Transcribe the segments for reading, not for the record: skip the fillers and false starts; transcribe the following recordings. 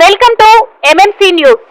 Welcome to MMC news.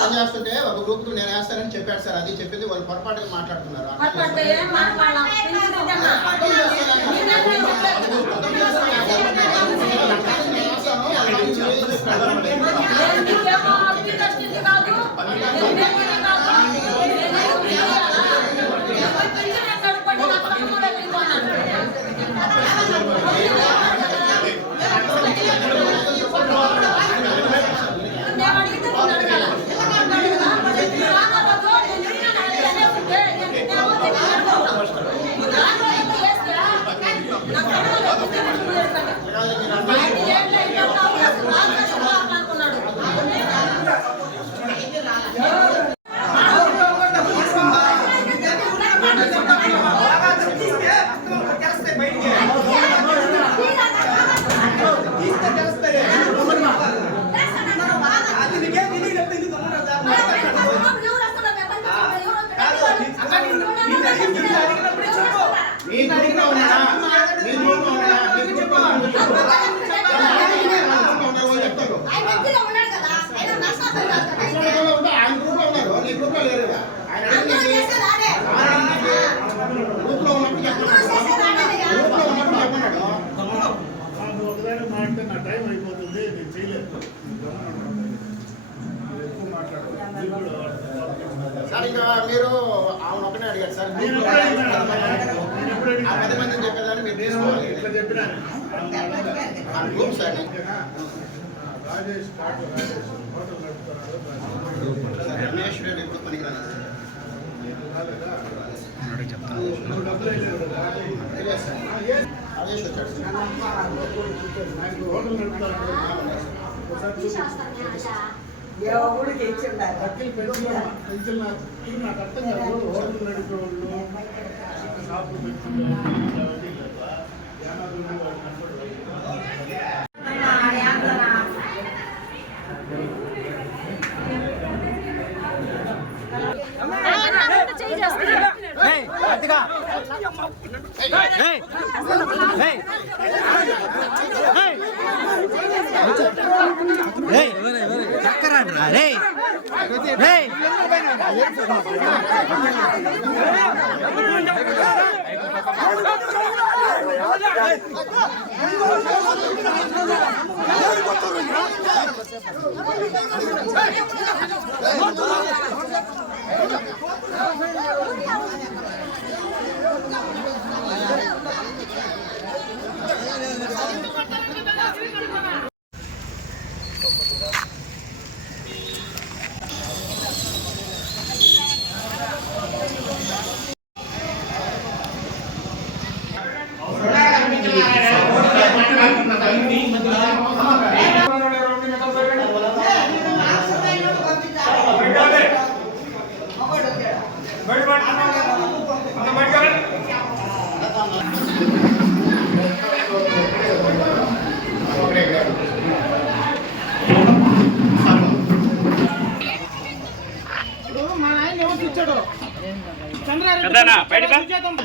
పనిచేస్తుంటే ఒక group నేను వేస్తానని చెప్పాడు సార్. అది చెప్పింది వాళ్ళు పొరపాటుగా మాట్లాడుతున్నారు. సార్ ఇంకా మీరు ఆమె ఒకటే అడిగారు సార్. 10 మందిని చెప్పేదాన్ని మీరు తీసుకోవాలి. గ్రూప్ సార్ రమేష్ రెడ్డి ఎప్పుడు పనికిరాదు రాజేష్ వచ్చాడు ఎవరికి ఇచ్చిండారు నాకు అర్థం కాదు. హోటల్ నడిపేవాళ్ళు షాపులు పెట్టుకునే మా నాయన ఎవరు ఇచ్చాడు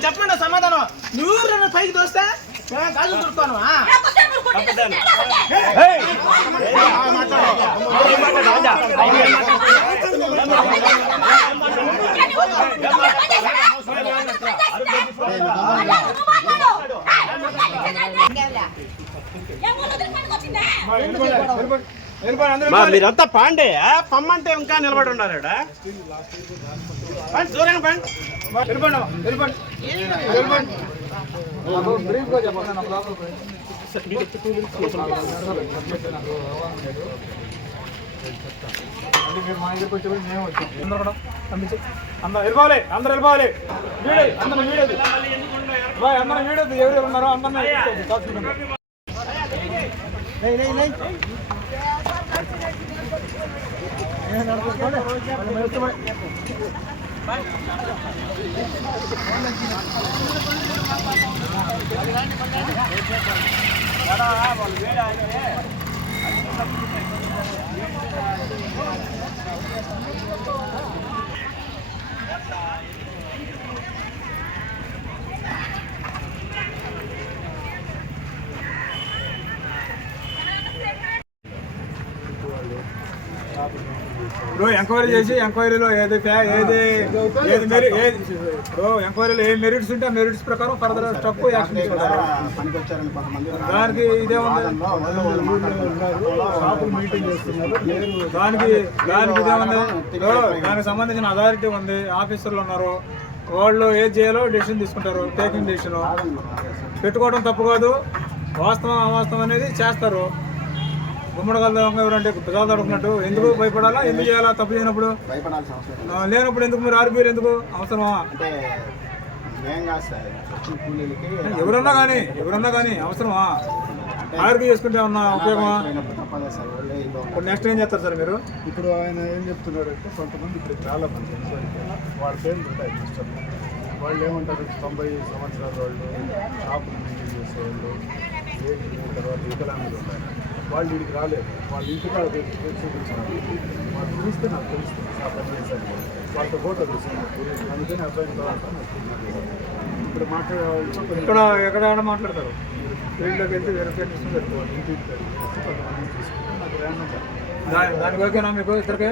చెప్పండి సమాధానం. నువ్వు నన్ను పైకి దోస్తే గాజు దొరుకుతాను. మీరంతా పాండే పమ్మంటే ఇంకా నిలబడి ఉన్నారు. దూరంగా పండి. వెళ్ళిపోవాలి, అందరూ వెళ్ళిపోవాలి. అందరూ వీడేది అందరూ వీడేది. ఎవరెవరు ఉన్నారో అందరినీ ఎంక్వైరీ చేసి ఎంక్వైరీలో ఎంక్వైరీలో ఏ మెరిట్స్ ఉంటే ఆ మెరిట్స్ ప్రకారం ఫర్దర్ స్టెప్ యాక్షన్ తీసుకుంటారు. దానికి ఇదే ఉంది. మీటింగ్ చేస్తున్నారు. దానికి ఇదే ఉంది. దానికి సంబంధించిన అథారిటీ ఉంది. ఆఫీసర్లు ఉన్నారు. వాళ్ళు ఏది చేయాలో డెసిషన్ తీసుకుంటారు. టేకింగ్ డెసిషన్ పెట్టుకోవడం తప్పు కాదు. వాస్తవం అవాస్తవం అనేది చేస్తారు. గుమ్మడిగల ఎవరంటే ప్రజలు అడుగుతున్నట్టు ఎందుకు భయపడాలా? ఎందుకు చేయాలా? తప్పు చేయనప్పుడు లేనప్పుడు ఎందుకు మీరు ఆర్బీఐ ఎందుకు అవసరమా? ఎవరన్నా కానీ అవసరమా? ఆర్బీ చేసుకుంటే ఏమన్నా ఉపయోగమా? ఇప్పుడు నెక్స్ట్ ఏం చేస్తారు సార్ మీరు? ఇప్పుడు ఆయన ఏం చెప్తున్నారంటే కొంతమంది ఇప్పుడు చాలా మంది వాళ్ళ పేర్లు ఉంటాయి. వాళ్ళు ఏమంటారు, 90 సంవత్సరాల వాళ్ళు, షాపులు మెయింటైన్ చేసేవాళ్ళు, తర్వాత వికలాంగులు ఉంటారు. వాళ్ళు వీడికి రాలేదు. వాళ్ళు ఇంటికాడ చూపించారు. వాళ్ళు చూస్తే నాకు తెలుస్తుంది ఆ పని చేశారు. వాళ్ళతో ఫోటో తీసుకున్నారు. అందుకని అబ్బాయిన తర్వాత ఇప్పుడు మాట్లాడే ఎక్కడ మాట్లాడతారు? ఫీల్డ్లోకి వెళ్తే వెరిఫై తీసుకుని పెట్టుకోవాలి. ఇంటికి కొంతమంది తీసుకుని నాకు ర్యాండమ్ దానికి ఓకేనా మీకు ఇద్దరికి?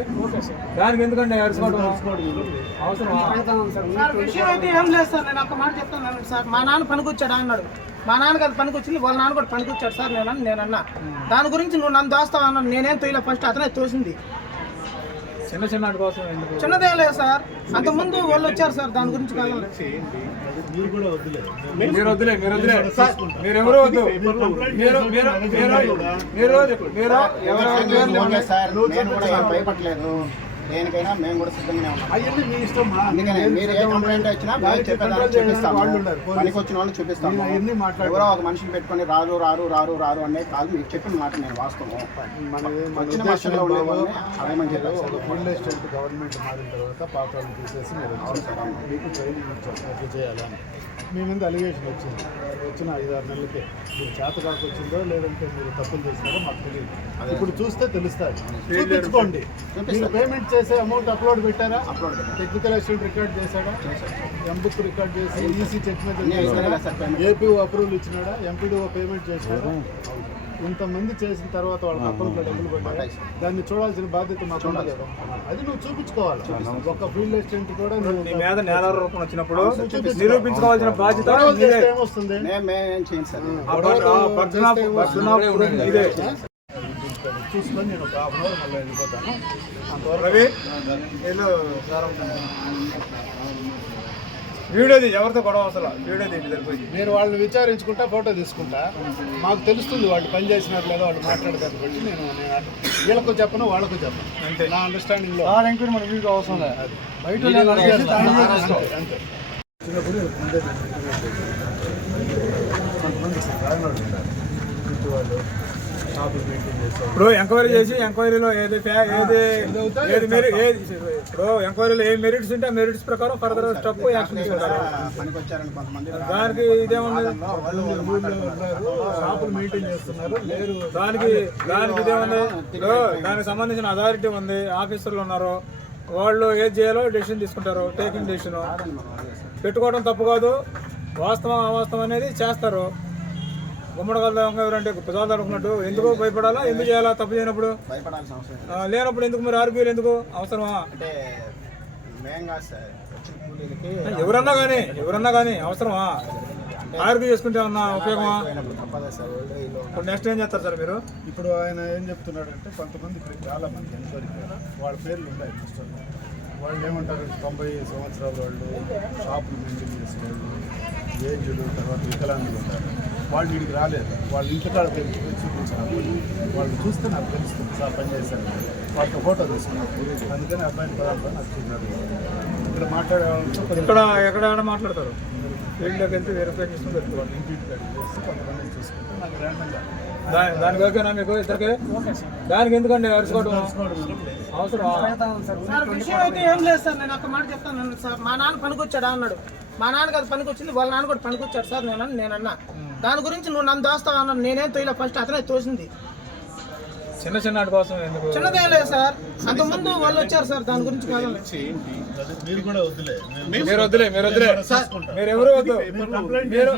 దానికి ఎందుకండి అరుచుకోవడం అవసరం? విషయం అయితే ఏం లేదు సార్. నేను ఒక మాట చెప్తాను సార్. మా నాన్న పనికొచ్చాడు అన్నాడు. మా నాన్నకి అది పనికొచ్చింది. వాళ్ళ నాన్న కూడా పనికొచ్చాడు సార్. నేనన్నా దాని గురించి నువ్వు నన్ను దోస్తావు అన్నాడు. నేనేం తోయలే. ఫస్ట్ అతనే తోసింది. చిన్న కోసం చిన్నదే లేదు సార్. అంతకుముందు వాళ్ళు వచ్చారు సార్. దాని గురించి కాదు. మీరు వద్దులే మీరెవరు వద్దు. భయపడలేదు. దేనికైనా మేము కూడా సిద్ధంగానే ఉన్నాం. అందుకనే మీరు ఏ కంప్లైంట్ వచ్చినా మేము చెప్పేదాన్ని చూపిస్తాము. పనికి వచ్చిన వాళ్ళు చూపిస్తాము. ఎవరో ఒక మనిషిని పెట్టుకొని రారు అనే కాదు. మీకు చెప్పిన మాట నేను వాస్తవం. వచ్చిన మనుషుల్లో ఉండే వాళ్ళని అవేమని చెప్పారు. ఒక ఫుల్ ఎస్టేట్ గవర్నమెంట్ మారిన తర్వాత పాత్రలు తీసేసి మీకు ట్రైనింగ్ ఇచ్చారు ఎట్లా చేయాలని. మీ మీద అలిగేషన్ వచ్చింది. వచ్చిన 5-6 నెలలకే మీరు చేత కాకొచ్చిందో లేదంటే మీరు తప్పులు చేసినారో మాకు తెలియదు. ఇప్పుడు చూస్తే తెలుస్తుంది. చూపించుకోండి. మీరు పేమెంట్ చేసే అమౌంట్ అప్లోడ్ పెట్టారా? అప్లోడ్ టెక్నికల్ అసిస్టెంట్ రికార్డ్ చేశాడా? ఎంబుక్ రికార్డ్ చేసి ఈసీ చెక్ మీద ఏపీఓ అప్రూవల్ ఇచ్చినాడా? ఎంపీడీఓ పేమెంట్ చేసినాడా? ఇంతమంది చేసిన తర్వాత వాళ్ళకి అకౌంట్లో డబ్బులు పడ్డాయి. దాన్ని చూడాల్సిన బాధ్యత మాకు ఉండదు. అది నువ్వు చూపించుకోవాలి. ఒక ఫీల్డ్ అసిస్టెంట్ కూడా నీ మీద నేల రూపం వచ్చినప్పుడు నిరూపించుకోవాల్సిన బాధ్యత ఏమొస్తుంది? ఇదే. చూసుకొని నేను ఒక 1/2 అవర్ మళ్ళీ వెళ్ళిపోతాను. రవి వీడియోది ఎవరితో గొడవ అవసరం. వీడియోది నేను వాళ్ళని విచారించుకుంటా, ఫోటో తీసుకుంటా. మాకు తెలుస్తుంది వాళ్ళు పని చేసినట్టు లేదో వాళ్ళు మాట్లాడదాన్ని బట్టి నేను వీళ్ళకు చెప్పను, వాళ్ళకు చెప్పను. అంతే నా అండర్స్టాండింగ్ లో. మన వీడియో అవసరం లేదు. బయట అంతే. చిన్నప్పుడు రాయనోళ్ళు ఉన్నారు ఇంటి వాళ్ళు షాపులు మెయింటైన్ చేసేవాళ్ళు. ఇప్పుడు ఎంక్వైరీ చేసి ఎంక్వైరీలో ఇప్పుడు ఎంక్వైరీలో ఏ మెరిట్స్ ఉంటే ఆ మెరిట్స్ ప్రకారం ఫర్దర్ స్టెప్ యాక్షన్ తీసుకుంటారు. పనికి వచ్చారని కొంతమంది దానికి ఇదేముంది, షాపులు మెయింటైన్ చేస్తున్నారు లేరు. దానికి ఇదేముంది, ఇప్పుడు దానికి సంబంధించిన అథారిటీ ఉంది, ఆఫీసర్లు ఉన్నారు, వాళ్ళు ఏది చేయాలో డెసిషన్ తీసుకుంటారు, టేకింగ్ డెసిషన్. పెట్టుకోవడం తప్పు కాదు, వాస్తవం అవాస్తవం అనేది చేస్తారు. గుమ్మడి కలదాం ఎవరంటే పిల్లలు అనుకున్నట్టు ఎందుకు భయపడాలా, ఎందుకు చేయాలా? తప్పు చేయనప్పుడు భయపడాల్సిన అవసరం లేనప్పుడు ఎందుకు మరి ఆర్గ్యూలు ఎందుకు అవసరమా? అంటే మేం కాదు సార్, వచ్చిన కూలీలకి ఎవరన్నా కానీ అవసరమా? ఆర్గ్యూ చేసుకుంటే ఏమన్నా ఉపయోగమా? తప్పదా సార్? ఇప్పుడు నెక్స్ట్ ఏం చేస్తారు సార్ మీరు? ఇప్పుడు ఆయన ఏం చెప్తున్నాడంటే కొంతమంది ఇక్కడికి చాలా మంది ఎంక్వైరీకి వాళ్ళ పేర్లు ఉన్నాయి పుస్తకంలో. వాళ్ళు ఏమంటారు, 90 సంవత్సరాల వాళ్ళు, షాపులు మెయింటైన్ చేసేవాళ్ళు, ఏజ్డ్, తర్వాత వికలాంగులు ఉంటారు. వాళ్ళు వీడికి రాలేదు, వాళ్ళు ఇంటికాడ చూపించినప్పుడు వాళ్ళు చూస్తే నాకు తెలుస్తుంది సార్ పని చేశారు, వాళ్ళతో ఫోటో తీసుకున్నారు. అందుకని అబ్బాయిని పదార్థాన్ని నచ్చుతున్నారు. ఇక్కడ మాట్లాడే వాళ్ళతో ఎక్కడ మాట్లాడతారు? ఫీల్డ్లోకి వెళ్తే వెరిఫై చేసుకుని పెట్టుకోవాలి. ఇంటికి చేస్తే కొంతమంది చూసుకుంటే నాకు ర్యాండంగా దానికి ఓకేనా మీకు ఇద్దరికి? దానికి ఎందుకండి అరుచుకోవడం అవసరం? సార్ విషయం అయితే ఏం లేదు సార్, నేను ఒక మాట చెప్తాను సార్. మా నాన్న పనికొచ్చాడా అన్నాడు, మా నాన్నకి అది పనికొచ్చింది, వాళ్ళ నాన్న కూడా పనికొచ్చాడు సార్ నేనన్నా. దాని గురించి నువ్వు నన్ను దోస్తావు అన్నాను, నేనేం తోయలే, ఫస్ట్ అతనే తోసింది. చిన్న వాటి కోసం ఎందుకు? చిన్నదేం లేదు సార్, అంతకుముందు వాళ్ళు వచ్చారు సార్, దాని గురించి కాదు. మీరు కూడా వద్దులే, మీరు వద్దులే మీరు ఎవరు వద్దు. మీరు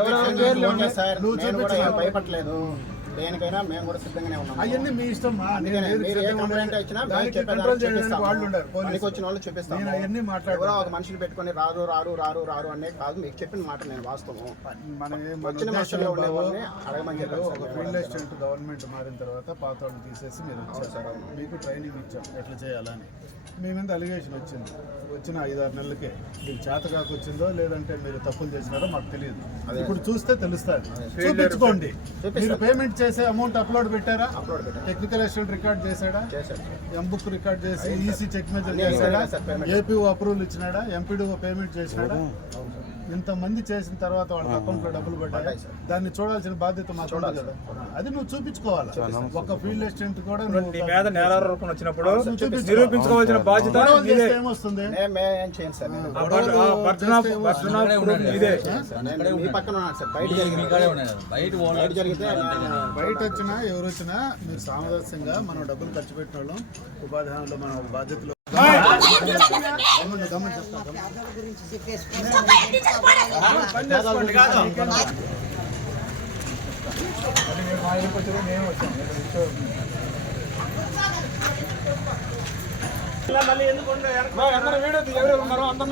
ఎవరెవరి పేర్లు ఉన్నాయి? సార్ నేను కూడా ఏం భయపడలేదు, దేనికైనా మేము కూడా సిద్ధంగానే ఉన్నాం. అవన్నీ మీ ఇష్టం. అందుకనే మీరు ఏ కంప్లైంట్ ఇచ్చినా పనికి వచ్చిన వాళ్ళు చూపిస్తాం. అవన్నీ ఎవరో ఒక మనుషులు పెట్టుకొని రారు రారు రారు రారు అనే కాదు, మీకు చెప్పిన మాట నేను వాస్తవం. వచ్చిన మనుషులు ఉండే వాళ్ళని అడగమని చెప్పారు. ఒక ఫీల్డ్ అసిస్టెంట్ గవర్నమెంట్ మారిన తర్వాత పాత వాళ్ళు తీసేసి మీరు వచ్చారు, మీకు ట్రైనింగ్ ఇచ్చాం ఎట్లా చేయాలని. మీ మీద అలిగేషన్ వచ్చిన 5-6 నెలలకే మీకు చేత కాకొచ్చిందో లేదంటే మీరు తప్పులు చేసినారో మాకు తెలియదు. ఇప్పుడు చూస్తే తెలుస్తుంది, చూపించుకోండి. మీరు పేమెంట్ చేసే అమౌంట్ అప్లోడ్ పెట్టారా? టెక్నికల్ అసిస్టెంట్ రికార్డ్ చేశాడా? ఎంబుక్ రికార్డ్ చేసి ఈసీ చెక్ మెజర్ చేశాడా? ఏపీఓ అప్రూవల్ ఇచ్చినాడా? ఎంపీడీఓ పేమెంట్ చేసినాడా? ఇంతమంది చేసిన తర్వాత వాళ్ళకి అకౌంట్లో డబ్బులు పడ్డాయి. దాన్ని చూడాల్సిన బాధ్యత మాకు ఉండదు కదా, అది నువ్వు చూపించుకోవాలి. ఒక ఫీల్డ్ అసిస్టెంట్ కూడా నీ మీద నేర రూపం వచ్చినప్పుడు నిరూపించుకోవాల్సిన బాధ్యత ఏమొస్తుంది? మీ పక్కన ఉన్నాడు సార్, బయట జరిగితే బయట వచ్చినా ఎవరు వచ్చినా మీరు సామరస్యంగా మనం డబ్బులు ఖర్చు పెట్టిన వాళ్ళం, ఉపాధి హామీలో మన బాధ్యతలు ఎవరు ఉన్నారో అందరూ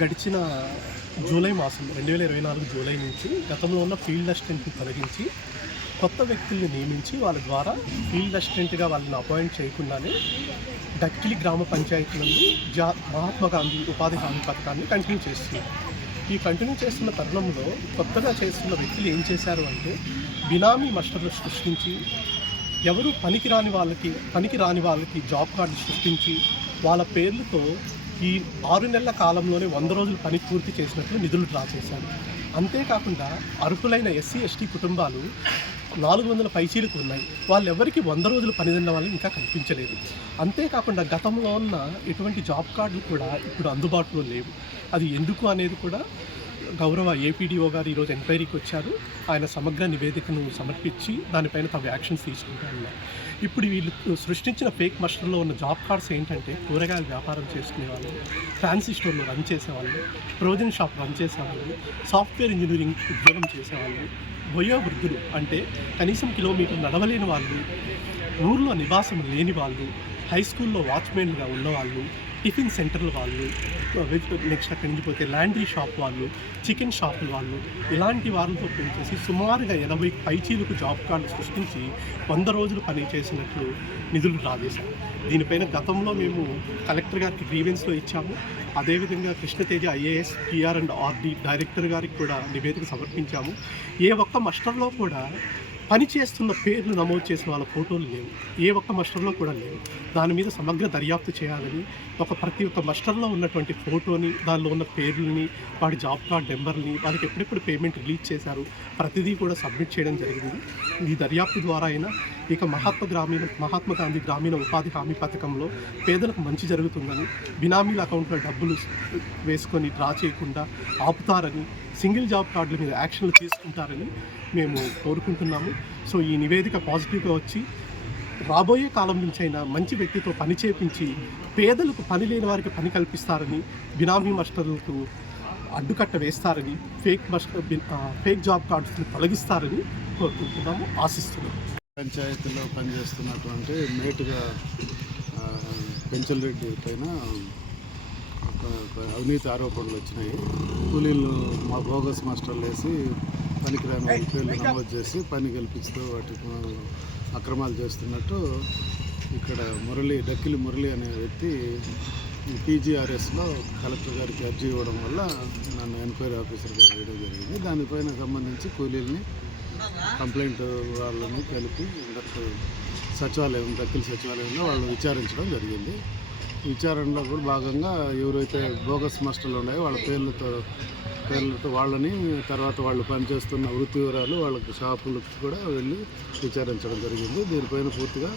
గడిచిన జూలై మాసం 2024 జూలై నుంచి గతంలో ఉన్న ఫీల్డ్ అసిస్టెంట్ని తొలగించి కొత్త వ్యక్తుల్ని నియమించి వాళ్ళ ద్వారా ఫీల్డ్ అసిస్టెంట్గా వాళ్ళని అపాయింట్ చేయకుండానే డక్కిలి గ్రామ పంచాయతీ నుండి మహాత్మా గాంధీ ఉపాధి హామీ పథకాన్ని కంటిన్యూ చేస్తున్నారు. ఈ కంటిన్యూ చేస్తున్న తరుణంలో కొత్తగా చేస్తున్న వ్యక్తులు ఏం చేశారు అంటే బినామీ మస్టర్లు సృష్టించి ఎవరు పనికి రాని వాళ్ళకి జాబ్ కార్డు సృష్టించి వాళ్ళ పేర్లతో ఈ 6 నెలల కాలంలోనే 100 రోజులు పని పూర్తి చేసినట్లు నిధులు డ్రా చేశారు. అంతేకాకుండా అర్హులైన ఎస్సీ ఎస్టీ కుటుంబాలు 400 పైచీలకు ఉన్నాయి. వాళ్ళెవరికి 100 రోజులు పనిదిన్న వాళ్ళు ఇంకా కనిపించలేదు. అంతేకాకుండా గతంలో ఉన్న ఎటువంటి జాబ్ కార్డులు కూడా ఇప్పుడు అందుబాటులో లేవు. అది ఎందుకు అనేది కూడా గౌరవ ఏపీడీఓ గారు ఈరోజు ఎంక్వైరీకి వచ్చారు. ఆయన సమగ్ర నివేదికను సమర్పించి దానిపైన తమ యాక్షన్స్ తీసుకుంటున్నారు. ఇప్పుడు వీళ్ళు సృష్టించిన ఫేక్ మస్టర్లో ఉన్న జాబ్ కార్డ్స్ ఏంటంటే కూరగాయల వ్యాపారం చేసుకునేవాళ్ళు, ఫ్యాన్సీ స్టోర్లు రన్ చేసేవాళ్ళు, ప్రొవిజన్ షాప్ రన్ చేసేవాళ్ళు, సాఫ్ట్వేర్ ఇంజనీరింగ్ ఉద్యోగం చేసేవాళ్ళు, వయోవృద్ధులు అంటే కనీసం కిలోమీటర్ నడవలేని వాళ్ళు, ఊర్లో నివాసం లేని వాళ్ళు, హై స్కూల్లో వాచ్మెన్గా ఉన్నవాళ్ళు, టిఫిన్ సెంటర్ల వాళ్ళు, నెక్స్ట్ అక్కడి నుంచి పోతే ల్యాండ్రీ షాప్ వాళ్ళు, చికెన్ షాపుల వాళ్ళు, ఇలాంటి వాళ్ళతో పనిచేసి సుమారుగా 80 పైచీలకు జాబ్ కార్డు సృష్టించి 100 రోజులు పని చేసినట్లు నిధులు డ్రా చేశారు. దీనిపైన గతంలో మేము కలెక్టర్ గారికి గ్రీవెన్స్లో ఇచ్చాము. అదేవిధంగా Krishna Teja IAS PR and RD director గారికి కూడా నివేదిక సమర్పించాము. ఏ ఒక్క మస్టర్లో కూడా పని చేస్తున్న పేర్లు నమోదు చేసిన వాళ్ళ ఫోటోలు లేవు, ఏ ఒక్క మస్టర్లో కూడా లేవు. దాని మీద సమగ్ర దర్యాప్తు చేయాలని ప్రతి ఒక్క మస్టర్లో ఉన్నటువంటి ఫోటోని, దానిలో ఉన్న పేర్లని, వాడి జాబ్ కార్డ్ నెంబర్ని, వాళ్ళకి ఎప్పుడెప్పుడు పేమెంట్ రిలీజ్ చేశారు ప్రతిదీ కూడా సబ్మిట్ చేయడం జరిగింది. ఈ దర్యాప్తు ద్వారా అయినా ఇక మహాత్మా గాంధీ గ్రామీణ ఉపాధి హామీ పథకంలో పేదలకు మంచి జరుగుతుందని, బినామీల అకౌంట్లో డబ్బులు వేసుకొని డ్రా చేయకుండా ఆపుతారని, సింగిల్ జాబ్ కార్డుల మీద యాక్షన్లు తీసుకుంటారని మేము కోరుకుంటున్నాము. సో ఈ నివేదిక పాజిటివ్గా వచ్చి రాబోయే కాలం నుంచి అయినా మంచి వ్యక్తితో పని చేపించి పేదలకు పని లేని వారికి పని కల్పిస్తారని, బినామీ మస్టర్లకు అడ్డుకట్ట వేస్తారని, ఫేక్ జాబ్ కార్డ్స్ని తొలగిస్తారని కోరుకుంటున్నాము, ఆశిస్తున్నాము. పంచాయతీలో పనిచేస్తున్నటువంటి మేటుగా పెంచలరెడ్డి పైన అవినీతి ఆరోపణలు వచ్చినాయి. కూలీలు మా బోగస్ మాస్టర్లు వేసి పనికిరాని పేర్లు నమోదు చేసి పని కల్పిస్తూ వాటికి అక్రమాలు చేస్తున్నట్టు ఇక్కడ డక్కిలి మురళి అనే వ్యక్తి పీజీఆర్ఎస్లో కలెక్టర్ గారికి అర్జీ ఇవ్వడం వల్ల నన్ను ఎంక్వైరీ ఆఫీసర్గా వేయడం జరిగింది. దానిపైన సంబంధించి కూలీలని కంప్లైంట్ వాళ్ళని కలిపి దక్కిలి సచివాలయంలో వాళ్ళు విచారించడం జరిగింది. విచారణలో కూడా భాగంగా ఎవరైతే బోగస్ మాస్టర్లు ఉన్నాయో వాళ్ళ పేర్లతో వాళ్ళని, తర్వాత వాళ్ళు పనిచేస్తున్న వృత్తి వివరాలు, వాళ్ళకి షాపులకు కూడా వెళ్ళి విచారించడం జరిగింది. దీనిపైన పూర్తిగా